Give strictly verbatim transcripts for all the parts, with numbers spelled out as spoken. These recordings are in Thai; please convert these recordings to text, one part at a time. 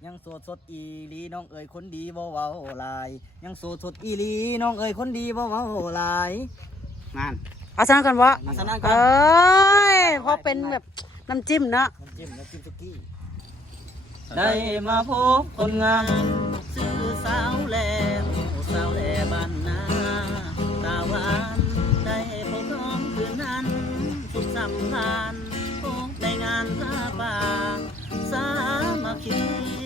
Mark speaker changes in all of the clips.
Speaker 1: ยังโสดสดอีลีน้องเอ๋ยคนดีบ่เว้าลายยังโสดสดอีลีน้องเอ๋ยคนดีบ่เว้าลายนั่น
Speaker 2: เอาชนะกันวะ
Speaker 1: เอาชนะกัน
Speaker 2: เอ้ยเพราะเป็นแบบน้ำจิ้มเนาะ
Speaker 1: น้ำจิ้มน้ำจิ้มสุกี้ได้มาพบคนงามชื่อสาวแหล่สาวแหล่บ้านนาตาหวานได้พบน้องคืนนั้นสุดสัมพันธ์พบในงานผ้าป่าสามัคคี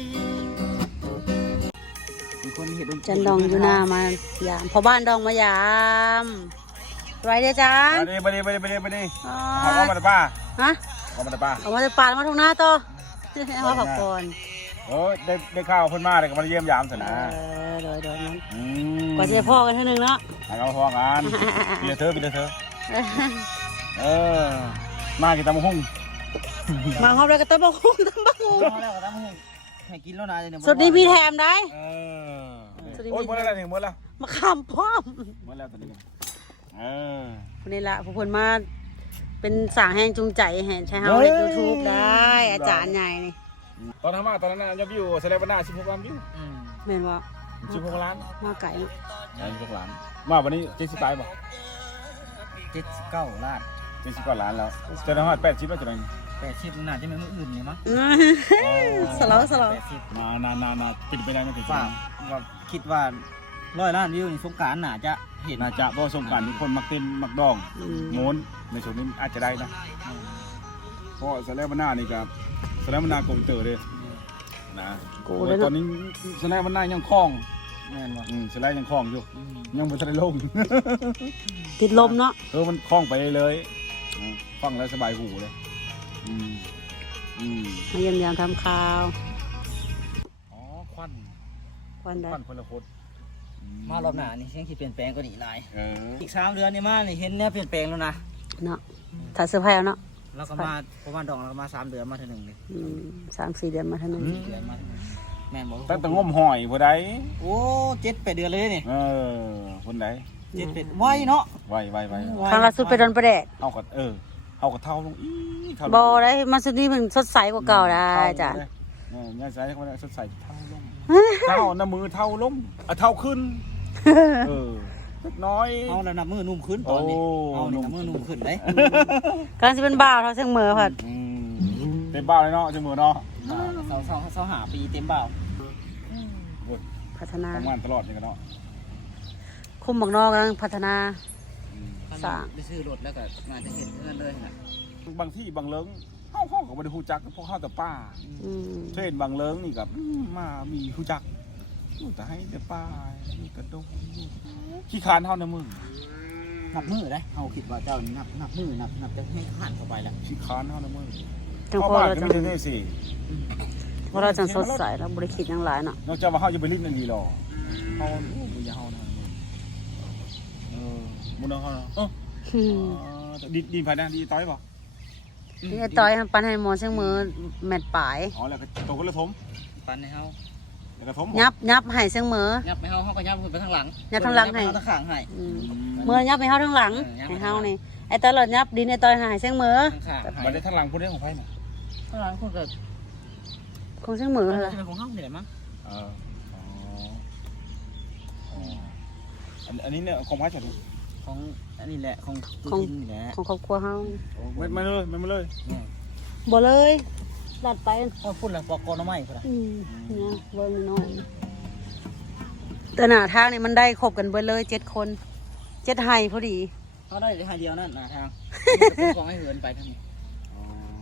Speaker 1: มีคนเห็น
Speaker 2: จันดองอยู่หน้ามายามพอบ้านดองมายามไรเด้อจัน
Speaker 3: ไปดิไปดิไปดิไปดิไปดิ
Speaker 2: อ๋อ
Speaker 3: เอาเข้ามาในป้า
Speaker 2: ฮะ
Speaker 3: เอามาในป้า
Speaker 2: เอามาจะปาดมาทางหน้าต่อเอาผักก่อน
Speaker 3: โอ้ยได้ได้ข้าวคนมาเลยก็มาเยี่ยมยามสิ
Speaker 2: เอ
Speaker 3: นะ
Speaker 2: อโดยโดยนั้น
Speaker 3: อืม
Speaker 2: กว่าจะพ่อกันเท่านึงเนาะ
Speaker 3: ให้เอาพอกันปีละเธอปีละเธอเออมากินตำบักหุ่ง
Speaker 2: มาครอบแล้วก็ต้องบอกคุ้มต้องบอกคุ้ม
Speaker 1: แล้วก็ต้องให้กินแล้วนะเนี่ย
Speaker 2: สุดนี้มีแถมได้
Speaker 3: เออ
Speaker 2: สวัสดี
Speaker 3: โอ้ยหมดแล้วนี่หมดแล้ว
Speaker 2: มาคำพร้อม
Speaker 3: หมดแล้วตอนนี้เออ
Speaker 2: คนนี้ละผู้คนมาเป็นสางแห้งจูงใจให้ใช้เฮาในยูทูบได้อาจารย์ใหญ่นี่
Speaker 3: ตอนนั้นมาตอนนั้นยอดวิวเซเลบนาสิบหกล้านวิว
Speaker 2: เห็นว่า
Speaker 3: สิบหกล้าน
Speaker 2: มาไก่เนาะ
Speaker 3: สิบหกล้านมาวันนี้เจ็ดสิบตายป่ะ
Speaker 1: เจ็ดสิบเก้าล้าน
Speaker 3: เจ็ดสิบกว่าล้านแล้วจะได้ห้าแปดสิบแล้วจะได้
Speaker 1: แปดสิบน่าจะเป็นมืออื่นเนี่ยมั้ง
Speaker 2: สโลว์สโลว์
Speaker 1: แปดสิบ
Speaker 3: นานนานนานนปิดไปได้ไม่ถึง
Speaker 1: ฝากก็คิดว่าร้อยล้านวิวในสงกรานต์น่าจะเห็น
Speaker 3: น่าจะเพราะสงกรารมีคนมักเต้นมักดอง
Speaker 2: อืม
Speaker 3: โงนในช่วงนี้อาจจะได้นะเพราะสแลมนานี่กับสแลมนาโกลเตอร์เลยนะ
Speaker 2: กูเลย
Speaker 3: ตอ
Speaker 2: เนาะ
Speaker 3: นนี้สแลมนายังคล้อง
Speaker 1: แม่นบ่
Speaker 3: อืมสแลมยังคล้องอยู่ยังไม่ทันได้ลง
Speaker 2: ติดลมเนาะ
Speaker 3: เออมันคล้องไปเลยอืมฟังแล้วสบายหูเลยอืมอืม
Speaker 2: มาเยี่ยมยามทำข่าว
Speaker 3: อ๋อควัน
Speaker 2: วันใด
Speaker 3: ควันคนละคน
Speaker 1: มารอบหน้านี่เสียงที่เปลี่ยนแปลงก็ดีหลาย
Speaker 3: เออ
Speaker 1: อีกสามเดือนนี่มานี่เห็นเนี่ยเปลี่ยนแปลงแล้วนะ
Speaker 2: เนาะถ้าเสื้อผ้าเนาะ
Speaker 1: แล้วก็มาประมาณดองแล้วก็มาสามเดือนมาเท่านึงเลย
Speaker 2: อืมสามสี่เดือนมาเท่านั้น
Speaker 1: สี่เดือนมาเท่านึงแม่นบอก
Speaker 3: ตั้งแต่งมหอยผู้ใด
Speaker 1: โอ้เจ็ดแปดเดือนเลยนี่
Speaker 3: เออคนใด
Speaker 1: เจ็ดแปดไวเนาะ
Speaker 3: ไวไวไว
Speaker 2: ครั้งล่าสุดไปโดนประแดด
Speaker 3: เอากับเออเอากับเท่าลงอีเท่าลง
Speaker 2: บอได้มาสุดนี้มันสดใสกว่าเก่าได้จ้ะ
Speaker 3: เนี่ยยายใส่เขาสดใสเท่าลงเท่าน้ำมือเท่าลงอ่ะเท่าขึ้นเออเล็กน้อย
Speaker 1: เอาแล้วนับมือนุ่มขึ้นตอนนี้
Speaker 3: โอ้
Speaker 1: เอานี่นับมือนุ่มขึ้นเลย
Speaker 2: กำลังจะเป็นบ่าวเท่าเชิงเหมือผัด
Speaker 3: อืมเต็มบ้าเลยเนาะจมือเนาะ
Speaker 1: เสาเสาเสาหาปีเต็มเปล่า
Speaker 3: โอ้ย
Speaker 2: พัฒนา
Speaker 3: ทำงานตลอดนี่กันเนาะ
Speaker 2: คุมบักนอกกำลังพัฒนา
Speaker 3: อืม
Speaker 2: สร้าง
Speaker 1: ไปซื้อรถแล้วก็งานจะเห็นเงินเลยนะ
Speaker 3: บางที่บางเลิงเข้าห้องกับบริฮูจักพวกเข้าแต่ป้า
Speaker 2: อืม
Speaker 3: เช่นบางเลิงนี่กับอืมมามีฮูจักอยู่แต่ให้แต่ป้าอยู่แต่ดงอยู่ขี้คานเท่าน้ำมือ
Speaker 1: นับมือได้เอาคิดว่าเจ้านี่นับนับมือนับนับจะให้ขันเข้าไปแล้ว
Speaker 3: ขี้คานเท่าน้ำมือ
Speaker 2: จัง
Speaker 3: เข้า
Speaker 2: พอ
Speaker 3: บ้าน
Speaker 2: เรา
Speaker 3: ก็
Speaker 2: จะ
Speaker 3: มีแต่นี่สิ
Speaker 2: พอเราจะสดใสแล้วบริคิดยังหลายเนาะ
Speaker 3: นอกจากว่าเขาจะไปลิ้นนั่นดีหรอเขาโอ้ยอย่าเขานะเออมุนเอาเขาเนาะเออ
Speaker 2: อืม
Speaker 3: ดินดินภายในดีต้อยป่ะ
Speaker 2: นี่ไอ้ต้อยปันให้หมอเชิงมือแมทปลาย
Speaker 3: อ๋อแล้วก็โตก็ละทม
Speaker 1: ปันให้เฮา
Speaker 3: แล้วก็ทม
Speaker 2: ยับยับให้เชิงมือ
Speaker 1: ยับไปเฮาเฮาก็ยับขึ้นไปทางหลัง
Speaker 2: ยับทางหลังให้
Speaker 1: ยับไปเฮาทางข้างให้
Speaker 2: อืมมือยับให้เฮาทั้งหลังให้เฮานี่ไอ้ต้อยหลอดยับดินไอ้ต้อยหายเชิงมือ
Speaker 1: ทางข้างให้
Speaker 3: มาได้ทั้งหลังพูดได้ของไฟไหม
Speaker 1: ทางหลังคนก็
Speaker 2: คงเชิงมือเหรอ
Speaker 1: เป็นของเฮานี่แหละมั้ง
Speaker 3: เอออ๋ออ๋ออันอันนี้เนี่ยของไฟฉัน
Speaker 1: ของอันนี้แหละของตู้ดินนี่แหละ
Speaker 2: ของครอบครัวเฮา
Speaker 3: ไม่ไม่เลยไม่มาเลย
Speaker 2: บ่เลยลัดไป
Speaker 1: พอพุ่นละปอกกอนไม้พุ่นละ
Speaker 2: อืมเนี่ยเบิ่งน้อยแต่หน้าทางนี่มันได้ครบกันเบิดเลยเจ็ดคนเจ็ดไฮพอดี
Speaker 1: เขาได้ทางเดียวนั่นนะทางเป็นของให้เหินไปทางนี้
Speaker 3: อ๋อ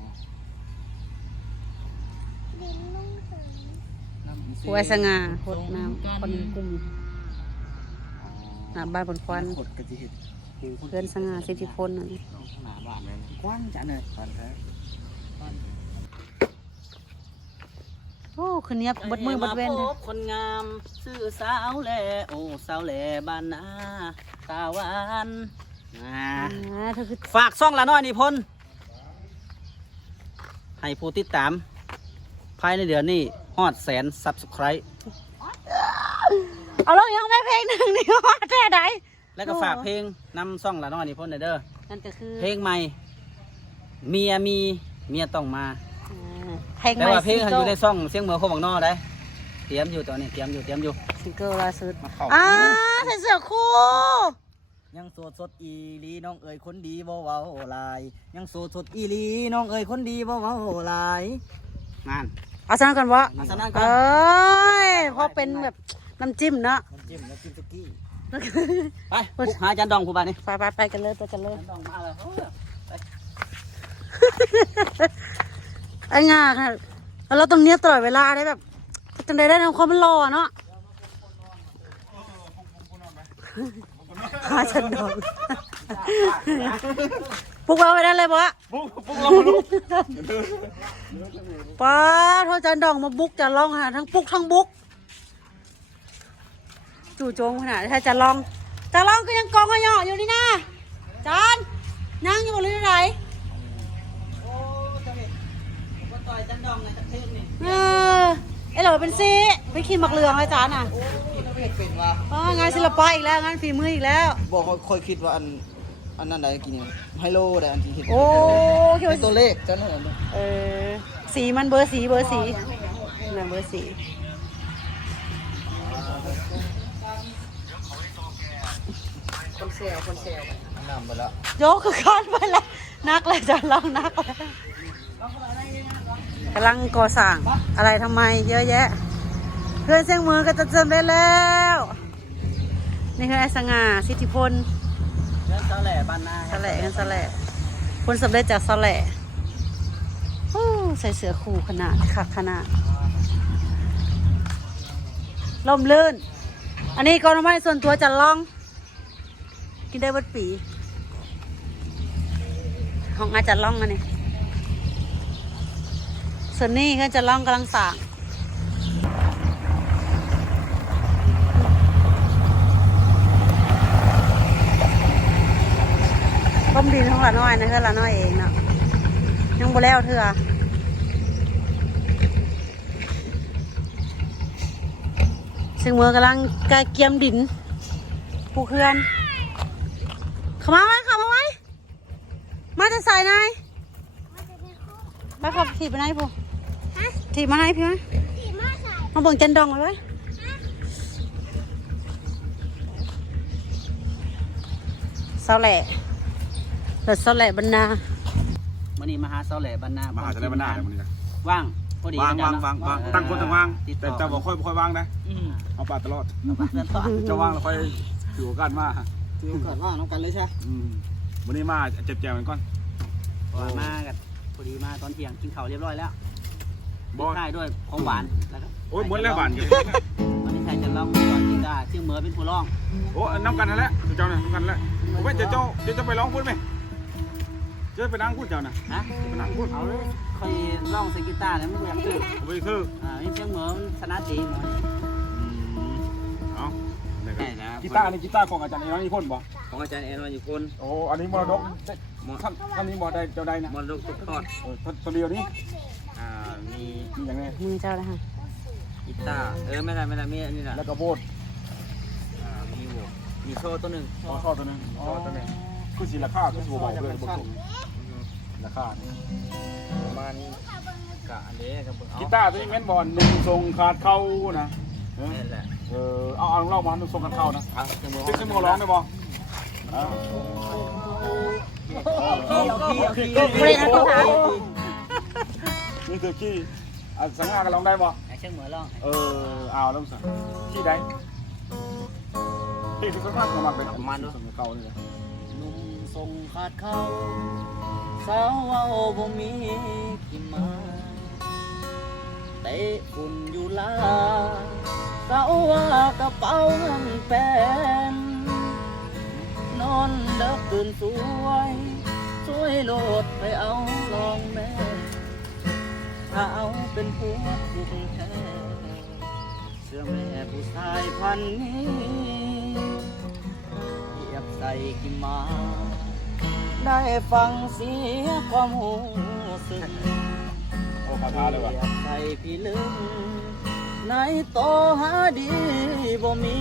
Speaker 2: หัวสง่าโคตรน้ำคนกลุ่มหน้าบ้านบนควัน
Speaker 1: ขดกระติก
Speaker 2: เพื่อนสง่าสิทธิพลนั่น
Speaker 1: หน้าบ้านนั่นกว้างจังเลยกว้างแท้
Speaker 2: โอ้คืนนี้บดมือบดเว้น
Speaker 1: พบคนงามชื่อสาวแหล่โอ้สาวแหล่บ้านนาตาหวานอ่า
Speaker 2: อ่าเธอคือ
Speaker 1: ฝากซ่องละน้อยนิพนธ์ให้ผู้ติดตาม ภายในเดือนนี้ฮอดแสนซับสไครต์
Speaker 2: เอาลงยังไม่เพลงหนึ่งนี่ว่าแท้ใด
Speaker 1: แล้วก็ฝากเพลงนำซ่องละน้อยนิพนธ์เด้อ
Speaker 2: นั่นก็คือ
Speaker 1: เพลงใหม่ เมียมีเมียต้องมา
Speaker 2: อ่าไทลง
Speaker 1: แต่
Speaker 2: ใหม่
Speaker 1: ว่าเพลง
Speaker 2: ซิง
Speaker 1: เขา
Speaker 2: เกิ
Speaker 1: อ
Speaker 2: ล
Speaker 1: ยู่ในซ่องเสียงเหมือโคบังนอได้เตรียมอยู่ตอนนี้เตรียมอยู่เตรียมอยู่
Speaker 2: ซิงเกิลล่าสุด
Speaker 1: มาเข้า
Speaker 2: อ่าใส่เสื้อคู่
Speaker 1: ยังโสดสดอีหลีน้องเอ๋ยคนดีบ่เว้าหลายยังโสดสดอีหลีน้องเอ๋ยคนดีบ่เว้าหลายงาน
Speaker 2: เอาชนะกันวะ
Speaker 1: เอาชนะกัน
Speaker 2: เอ้ยเพราะเป็นแบบน้ำจิ้มเนาะ
Speaker 1: น้ำจิ้มน้ำจิ้มสุกี้ไปบุกหาอาจารย์ดองผู้บ้านนี่
Speaker 2: ไปไปไปกันเลยไปกันเลย
Speaker 1: อาจารย์ดองมาแล้วไป
Speaker 2: ไอ้งาค่ะแล้วเราต้องเนี้ยบตลอดเวลาได้แบบจังได้ได้ทำความมันรอเนาะหาฉันดองปลุกเราไปได้เลยปะ
Speaker 3: ปุ๊บปุ๊บเราลูก
Speaker 2: ป้าโทษจันดองมาบุกจะลองหาทั้งปุกทั้งบุกจู่โจมขนาดถ้าจะลองจะลองก็ยังกองกระหยออยู่นี่นะจานนั่งอยู่บนเรือไหน
Speaker 1: โอ้เจ้านี่ผมก็ต่อยอาจารย์ดองในตะเทงนี่
Speaker 2: เออไอเราเป็นซีไปขี่หมักเหลืองเลยจานอ่ะ
Speaker 1: โอ้ยเราไม่เห็นเป็นว่ะ
Speaker 2: อ๋องานศิลปะอีกแล้วงานฝีมืออีกแล้ว
Speaker 1: บอกค่อยคิดว่าอันอันนั้นได้กี่เนี่ยไฮโลได้อันที่เห็น
Speaker 2: โอ้คิด
Speaker 1: เป็
Speaker 2: ว่าน
Speaker 1: ตัวเลขจันนั่นน่ะ
Speaker 2: เออสีมันเบอร์สีเบอร์สีนั่นเบอร์สี
Speaker 1: คนเซลคนเซลนำไปแล้ว
Speaker 2: โยกคือก้อนไปแล้วนักเลยจะลองนักเลยกำลังก่อสร้างอะไรทำไมเยอะแยะ เพื่อนเสียงมือก็จะเจิมได้แล้ว นี่คือไอ้สง่าสิทธิพล
Speaker 1: เรื่องเจ้าแหล่บ้านนา
Speaker 2: สแหล่กันสแหล่ผลสำเร็จจากสแหล่โอ้ใส่เสื้อคู่ขนาดขักขนาดลมลื่น อันนี้กอนไม้ส่วนตัวจะลอง กินได้วัดปีของอาจารย์ล่องอันนี้ส่วนนี้ก็จะล่องกำลังสร้างต้มดินของละน้อยนะเพื่อนละน้อยเองเนาะยังบ่แล้วเถอะซึ่งเมื่อกำลังกาเกียมดินผู้เคลื่อนเข้ามาไว้เข้ามาไว้มาจะใส่นายไปขับถีบไปไหนพูถีบมาไหนพี่มะมาเบิ่งจันดองไว้ไว้เสาแหล่เปิดเสาแหล่บรรณา
Speaker 1: วันนี้มาหาเสาแหล่บ้านนาม
Speaker 3: หาจะได้บ้านหน้าเลยมันนี่นะ
Speaker 1: ว่างพอดี
Speaker 3: วางวางวางวางตั้งคนตั้งวางแต่เจ้าบอกค่อยค่อยวางนะ
Speaker 1: อืม
Speaker 3: เอาปลาตลอด
Speaker 1: เอาไปเดินต่อ
Speaker 3: เจ้าวางแล้วค่อยอยู่กันมา
Speaker 1: ถือก่อนว่างน้องกันเลยใช่
Speaker 3: อืมวันนี้มาเจ็บแจวกันก่อน
Speaker 1: ว่ามากันพอดีมาตอนเที่ยงกินข้าวเรียบร้อยแล้ว
Speaker 3: บอส
Speaker 1: ได้ด้วยของหวานแล้วก็
Speaker 3: โอ้ยหมดแล้วหวานกัน
Speaker 1: วันนี้ใครจะร้องก่อนกีตาร์ชื่อเหมือเป็นผู้ร้อง
Speaker 3: โอ้น้ำกันนั่นแหละเจ้าน่ะน้ำกันนั่นแหละโอ้ยเจ้าเจ้าเจ้าจะไปร้องพูดไหมเจ้าไปนั่งพูดเจ้าน่ะ
Speaker 1: ฮะ
Speaker 3: ไปนั่งพูด
Speaker 1: เอาเลยคอยร้องเสียงกีตาร์เนี่ยมันอยากตื่น
Speaker 3: ไปคือ
Speaker 1: อ่านี่เสียงเหมือมันชนะดีหมด
Speaker 3: เอากีตาร์นี่กีตาร์ของอาจารย์เอ๋นี่พ่นบ่
Speaker 1: ของอาจารย์เอ็นวันอยู่คน
Speaker 3: โอ้อันนี้มรดกท่านท่านนี้บ่ได้เจ้าใดนะ
Speaker 1: มรดกตกทอด
Speaker 3: เออตัวเดียวนี้
Speaker 1: อ่ามี
Speaker 3: มีอย่างไง
Speaker 2: มือเจ้าเลยค่ะ
Speaker 1: กีตาร์เออไม่ได้ไม่ได้มีอันนี้แหละ
Speaker 3: แล้วก็โบส
Speaker 1: อ่ามีโหวกมีโซ่ตัวหนึ่ง
Speaker 3: อ๋อชอบตัวนึงอ๋อตัวนึงคือสีราคาคือสูงเบาเลยบนสูงราคา
Speaker 1: ประมาณกะอันเด้กับเบิ่งเอา
Speaker 3: กีตาร์ตัวนี้แม่นบอลนุ่งทรงขาดเข้านะเออ
Speaker 1: นี่แหละ
Speaker 3: เออเอาเอาเล่ามานุ่งทรงขาดเข้านะ
Speaker 1: เอาเสียงเหมือ
Speaker 3: ซึ่งซึ่งโมร้องได้บ่อ่า
Speaker 1: ขี้เอาขี้เอาขี้
Speaker 2: บริษัทเขาถาม
Speaker 3: นี่คือขี้อ่ะสังหากันร้องได้บ่
Speaker 1: ไอ้เสียงเหมือร้อง
Speaker 3: เออเอาแล้วสั่งขี้ได้ขี้คือสังหาสมัครเป็นประมาณด้วยเก่านี่แหละ
Speaker 1: นุ่มทรงขาดเข้าสาวเอาบ่มีกินมาเตะฝุ่นอยู่ลาสาวว่ากระเป๋าเงินแปนนอนเด็กตื่นสวยสวยโลดไปเอาลองแม่ถ้าเอาเป็นผัวถูกแท้เสื้อแม่ผู้ชายพันนี้เหยียบใส่กินมา ได้ฟังเสียความหูสึก
Speaker 3: โอ้คาถาเลยว่ะ
Speaker 1: เหยียบใส่พี่ลึกในโตหาดีบ่มี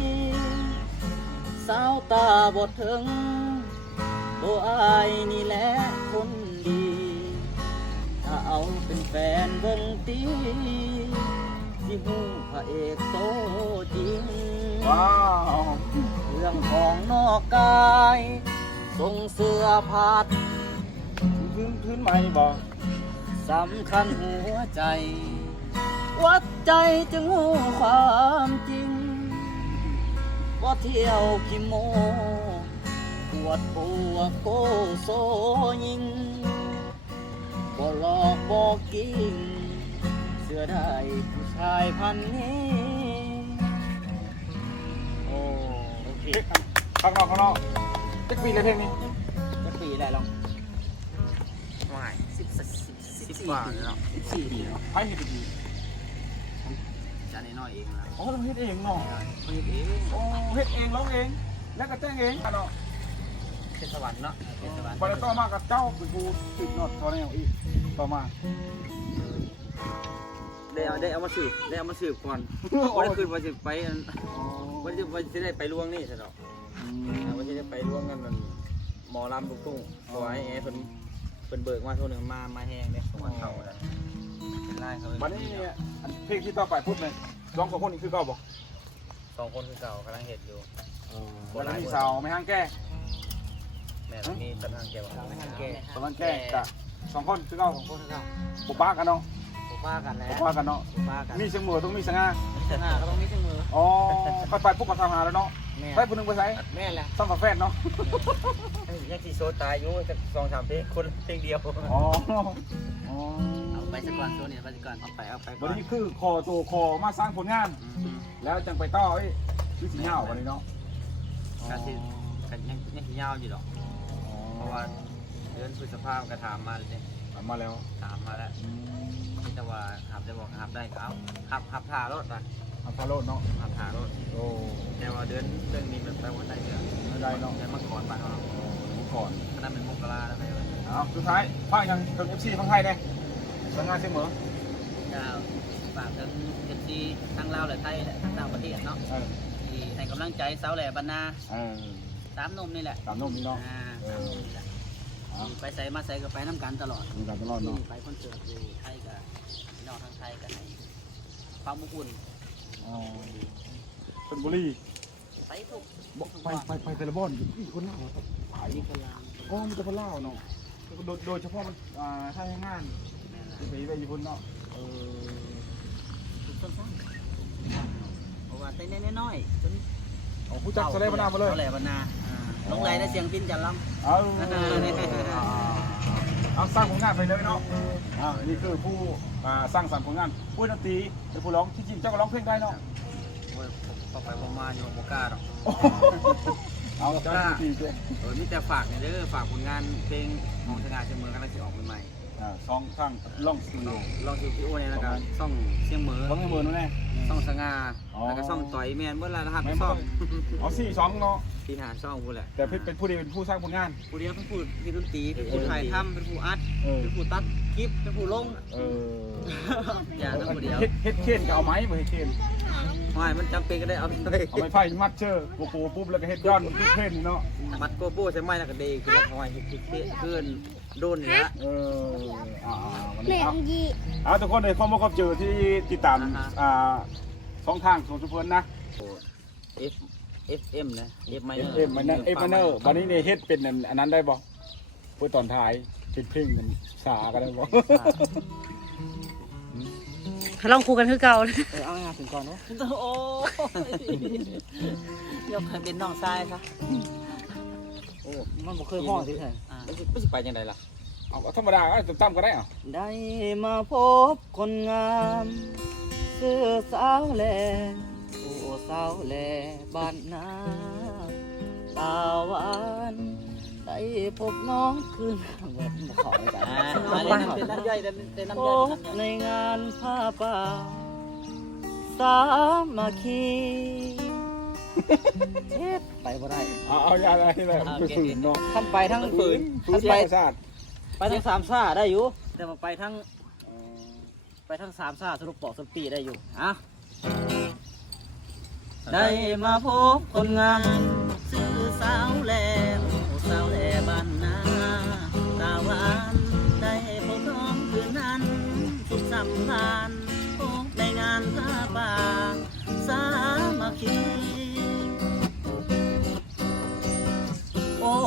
Speaker 1: สาวตาบดถึงบ่อายนี่แหละคนดีถ้าเอาเป็นแฟนเบิ่งตีสิหูพระเอกโตจริง
Speaker 3: ว้าว
Speaker 1: เรื่องของนอกกายทรงเสื้อผ้า
Speaker 3: พื้นพื้นใหม่บ่
Speaker 1: สำคัญหัวใจ วัดใจจึงหูความจริงว่าเที่ยวกิโมปวดปัวโกโซยิงบ่หลอกบ่กิ้งเสื้อได้ผู้ชายพันนี้โอ้โอเค
Speaker 3: ข้างนอกข้างนอกจะปีเลยเพลงนี้
Speaker 1: จะปีอะไรลองไม่สิบสิบกว่าเนาะสิบสี่ปีเนาะ
Speaker 3: ไพ่เฮ็ดดี
Speaker 1: จานน้อยเองนะ
Speaker 3: โอ้ต้องเฮ็ดเองเนาะ
Speaker 1: เฮ็ดเอง
Speaker 3: โอ้เฮ็ดเองร้องเองแล้วก็แต่งเองอะเนาะ
Speaker 1: เทศบาลเนาะเทศบาล
Speaker 3: พอแล้วต่อมากับเจ้าเป็นผู้ติดนอดตอนนี้อีกต่อมา
Speaker 1: ได้เอาได้เอามาสืบได้เอามาสืบก่อนวันนี้คืนวันจะไปวันจะวันจะได้ไปล่วงนี่ใช่หรอวันจะได้ไปล่วงกันมันหมอลำลูกทุ่งเพราะว่าไอ้เพิ่นเพิ่นเบิกมาเท่านึงมามาแห้งเนี่ยของวันเข่าแล้วเป็นไรเขา
Speaker 3: วันนี้เนี่ยเพลงที่ต่อไปพูดเลยร้องกับคนนี้คือเก่าบ่
Speaker 1: สองคนคือเก่ากำลังเห็ดอยู่
Speaker 3: แล้วมีสาวไม่ห้างแก้
Speaker 1: แม่มีตำนานแกว่าไม่ทันแก
Speaker 3: กำลังแก้กะสองคนคือเก่า
Speaker 1: สองคนคือเก่า
Speaker 3: บุบ้ากันเนาะ
Speaker 1: บุป้ากันแล้ว
Speaker 3: บุบ้ากันเนาะ
Speaker 1: บุป้ากัน
Speaker 3: มีเสียงเหมือต้องมีสง่า
Speaker 1: หน้าก็ต้องมีเครื่องมือ
Speaker 3: อ๋อไปไปพวกกันทำหาแล้วเนาะ
Speaker 1: แม่
Speaker 3: ไปผู้นึงไปใช้
Speaker 1: แม่แหละ
Speaker 3: ต้องกับแฟนเนาะ
Speaker 1: ยังสีโซตายอยู่จะสองสามเพลงคนเพลงเดียว
Speaker 3: อ๋ออ๋อ
Speaker 1: เอาไปสักวันตัวนี้ไปสักวันเอาไปเอาไป
Speaker 3: วันนี้คือคอตัวคอมาสร้างผลงาน แล้วจังไปต่อไอ้คือสีเหงาวันนี้เนาะ
Speaker 1: การที่กันยังยังยาวอยู่หรอกเพราะว่าเดือนพฤษภาคมก็ถามมาเลย
Speaker 3: มาแล้ว
Speaker 1: ถามมาแล้วแต่ว่าหับได้บอกหับได้ก็เอาหับหับถ่ารถนะ
Speaker 3: อัลฟาโรดเนาะ
Speaker 1: หับถ่ารถ
Speaker 3: โอ้
Speaker 1: แต่ว่าเดือนเดือนนี้มันไปวันไหนเดือน
Speaker 3: ไม่ได้เนาะ
Speaker 1: แต่เมื่อก่อนบ้านเรา
Speaker 3: ก่อน
Speaker 1: ขนาดเป็นมกราแล้วไปเลย
Speaker 3: เอาสุดท้ายฝากยังถึงเอฟซีฝั่งไทยเนี่ยสงานเสมอ
Speaker 1: จ้าฝากถึงเอฟซีทั้งลาวและไทยและทั้งต่างประเทศเนาะ
Speaker 3: เออ
Speaker 1: ที่ให้กำลังใจสาวแหล่บรรณา
Speaker 3: เออ
Speaker 1: สามหนุ่มนี่แหละ
Speaker 3: ตามนุ่มนี่เนาะ
Speaker 1: อ่า
Speaker 3: เอ
Speaker 1: สาม
Speaker 3: อ
Speaker 1: หนุ่มนี่แหละ
Speaker 3: เอา
Speaker 1: ไปใส่มาใส่ก็ไปน้ำกันตลอด
Speaker 3: ดูกันตลอดเนาะ
Speaker 1: ไปคอนเสิร์ตอยู่ไทยกับพี่น้องทางไทยกันในความอบอุ่น
Speaker 3: อ๋อชลบุรี
Speaker 1: ไปทุก
Speaker 3: บอกไปไปไปแต่ละบ้านอีกคนเล่าไป
Speaker 1: ที่คนลาว
Speaker 3: โอ้มันจะคนเล่าเนาะโดยโดยเฉพาะมันอ่าถ้าให้งาน
Speaker 1: แม่นละ
Speaker 3: ไปไปญี่ปุ่นเนาะเออ
Speaker 1: ทุกต้นซ้ำเพราะว่าเต้นน้อยๆจน
Speaker 3: เอาผู้จักแสดงมานานมาเลย
Speaker 1: สาวแหล่บรรณาอ่าลงไหลได้เสียงพินจันลำ
Speaker 3: เอาเอาสร้างผลงานไปเลยเนาะอ่านี่คือผู้อ่าสร้างสรรค์ผลงานผู้ดนตรีเป็นผู้ร้องที่จริงเจ้าก็ร้องเพลงได้เนาะ
Speaker 1: โอ้ยพอไปพอมาอยู่โบกล้าหรอก
Speaker 3: เอาเจ้าดนตรีด้วย
Speaker 1: เออมีแต่ฝากเนี่ยเด้อฝากผลงานเพลงของสง่าเชียงเมืองกำลังจะออกใหม่
Speaker 3: อ่าสองข้างล่องสตูดิโอ
Speaker 1: ๆลองดูพี่โอเนี่ยแล้วกันซ่องเชียงเหมือง
Speaker 3: ร้องให้เบอร์นู้นแน่
Speaker 1: ซ่องสง่า
Speaker 3: อ๋อ
Speaker 1: แล้วก็ซ่องต่อยแมนเมื่อไรนะครับ
Speaker 3: ไม่
Speaker 1: ซ่อง
Speaker 3: เอาสี่สองเนาะ
Speaker 1: ที่หาซ่องพูดแหละ
Speaker 3: แต่เป็นผู้เดียวเป็นผู้สร้างผลงาน
Speaker 1: ผู้เดียวเป็นผู้ที่ดนตรีเป็นผู้ถ่ายทำเป็นผู้อัด
Speaker 3: เออ
Speaker 1: เป็นผู้ตัดคลิปเป็นผู้ลง
Speaker 3: เออ
Speaker 1: อย่าทั้งผู้เดียว
Speaker 3: เฮ็ดเฮ็ดเคนก็เอาไหมมาเฮ็ดเคน
Speaker 1: ไม่มันจำเป็นก็ได้เอาไป
Speaker 3: เอาไม้ไผ่มัดเชอร์โกโก้ปุ๊บแล้วก็เฮ็ดย้อนเฮ็ดเคนเนาะ
Speaker 1: มัดโกโก้ใช่ไหมแล้วก็เดย์คือละคอยเฮ็ดคลิปเพื่อนโดนนี่ละ
Speaker 3: เอออ่าวันนี้เอาเอาทุกคนเลยข้อมูลครบเจอที่ติดตามอ่าสองทางของทุกคนนะ
Speaker 1: เอฟเอฟเอ็มนะเอฟไม
Speaker 3: เอ
Speaker 1: เนอ
Speaker 3: ฟ
Speaker 1: ร์
Speaker 3: เอ็มมันนั่นเอฟมันเนอร์วันนี้เนี่ยเฮ็ดเป็นอันนั้นได้บ่เพื่อตอนท้ายเป็นเพลงมันสากันได้บ่
Speaker 2: ลองคู่กันคือเก่า
Speaker 1: เออเอางานถึงก่อนเนาะโอ้ยกให้เป็นน้องทรายซะโอ้มันบ่เคยห้องสิแท้ไม่สิไม่สิไปจังไดล่ะ
Speaker 3: เอาธรรมดาก็ตั้มก็ได้อ่ะ
Speaker 1: ได้มาพบคนงามเสื้อสาวแลโอ้สาวแลบ้านนาตาหวานได้พบน้องคืนแบบขอเลยจ้ะเป็นน้ำย่อยเป็นน้ำย่อยในงานผ้าป่าสามัคคีเช็ดไปบ่ได้
Speaker 3: เอาเอาอย่างไรนี่แหละคือฝืนเนาะ
Speaker 1: ท่านไปทั้ง
Speaker 3: ฝืนฝืน
Speaker 1: ไป
Speaker 3: ธรรมชาติ
Speaker 1: ไปทั้งสามซ่าได้อยู่แต่มาไปทั้งไปทั้งสามซ่าสรุปปอกสปีได้อยู่อ่ะได้มาพบคนงามชื่อสาวแหล่สาวแหล่บ้านนาตาหวานได้พบน้องคืนนั้น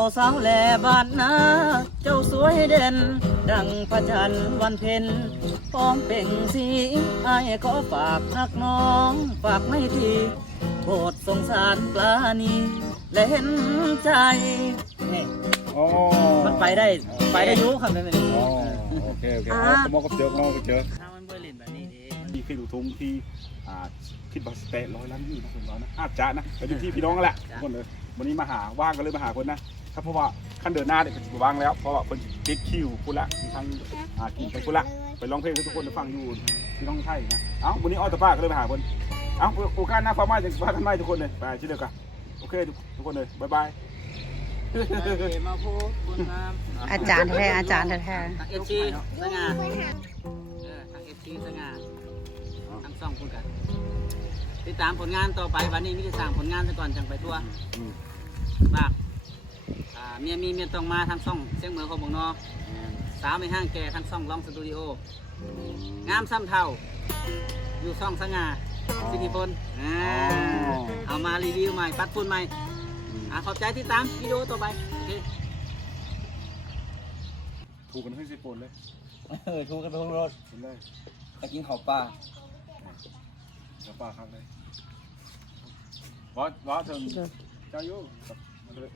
Speaker 1: สาวแหล่บ้านนาเจ้าสวยเด่น ดังพระจันทร์วันเพ็ญพร้อมเปล่งสีไอ้ายขอฝากนักน้องฝากไม่ทีโปรดสงสารปลานีและเห็นใจนี่
Speaker 3: อ๋อ
Speaker 1: มันไปได้ไปได้อยุครับนี่
Speaker 3: อ๋อโอเคโอเคเอาสมองกับเจอน้องกับเจอ
Speaker 1: ถ้ามันเบอร์ลินแบบนี้ดิ
Speaker 3: ที่ขึ้นอยู่ทุ่งที่อ่าคิดว่าสเตะร้อยล้านวิวนะคนร้อยนะอาจจะนะไปดูที่พี่น้องกันแหละทุกคนเลยวันนี้มาหาว่างก็เลยมาหาคนนะถ้าเพราะว่าขั้นเดินหน้าเนี่ยก็จะว่างแล้วเพราะว่าคนติดคิวพูดละทางอ่ากินไปพูดละไปร้องเพลงให้ทุกคนได้ฟังอยู่ที่น้องไทยนะเอ้าวันนี้ออตป้าก็เลยมาหาคนเอ้าโอกาสหน้าฟ้าไม้จะฟ้ากันไม้ทุกคนเลยไปเช่นเดียวกันโอเคทุกคนเลยบายบาย
Speaker 1: ได้มาพบคนงาม
Speaker 2: อาจารย์แท้อาจารย์แท้
Speaker 1: ทางเอฟซีสง่าเออทางเอฟซีสง่าทั้งสองคนกันติดตามผลงานต่อไปวันนี้มิจะสร้างผลงานซะก่อนจังไปทั่วฝากอ่าเมียมีเมียต้องมาทางช่องเสียงเหมือของบงนอสาวไม่ห้างแก่ทางช่องร้องสตูดิโองามซ้ำเท่าอยู่ช่องสง่าสิริพลอ่าเอามารีวิวใหม่ปัดฝุ่นใหม่อ่าขอบใจที่ตามวิดีโอต่อไปโอเค
Speaker 3: ถูกกันให้สิบปนเลย
Speaker 1: เออถูกกันไปทั้งรถ
Speaker 3: เห็นเลย
Speaker 1: ไปกินข้าวปลา
Speaker 3: กับป้าครับเลยวอสวอสถึงเจ้าอยู่กับมันเลย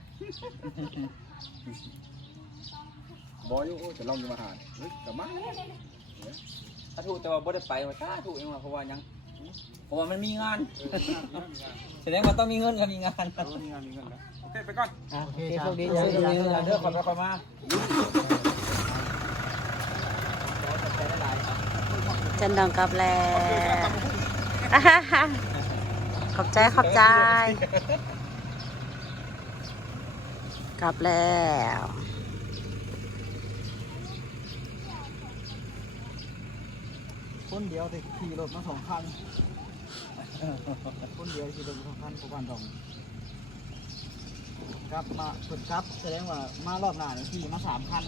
Speaker 3: บอยอยู่จะลองอยู่มาหาเฮ้ยกลับมา
Speaker 1: ถ้าถูกแต่ว่าบ่ได้ไปว่าถ้าถูกเองว่าเพราะว่ายังเพราะว่ามันมีงานแสดงว่าต้องมีเงินกับมีงาน
Speaker 3: เออมีงานมีเงินแล้วโอเคไปก่อน
Speaker 1: โอเคโชคดีโชคดีเด้อขอบคุณมาก
Speaker 2: ๆจันดองกลับแล้วขอบใจขอบใจกลับแล้ว
Speaker 1: คนเดียวแต่ขี่รถมาสองคันคนเดียวขี่รถมาสองคันทุกวันต้องกลับมาสุดครับแสดงว่ามารอบหน้าเนี่ยขี่มาสามคัน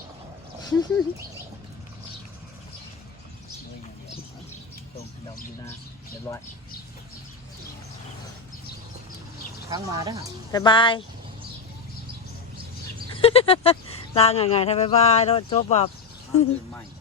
Speaker 1: ตรงดอกอยู่นาเรียบร้อยครั้งมาได้ฮะ
Speaker 2: บ๊ายบาย ลาไงไงๆถ้าบ๊ายบายแล้วจบแบบ
Speaker 1: ตื่นใหม่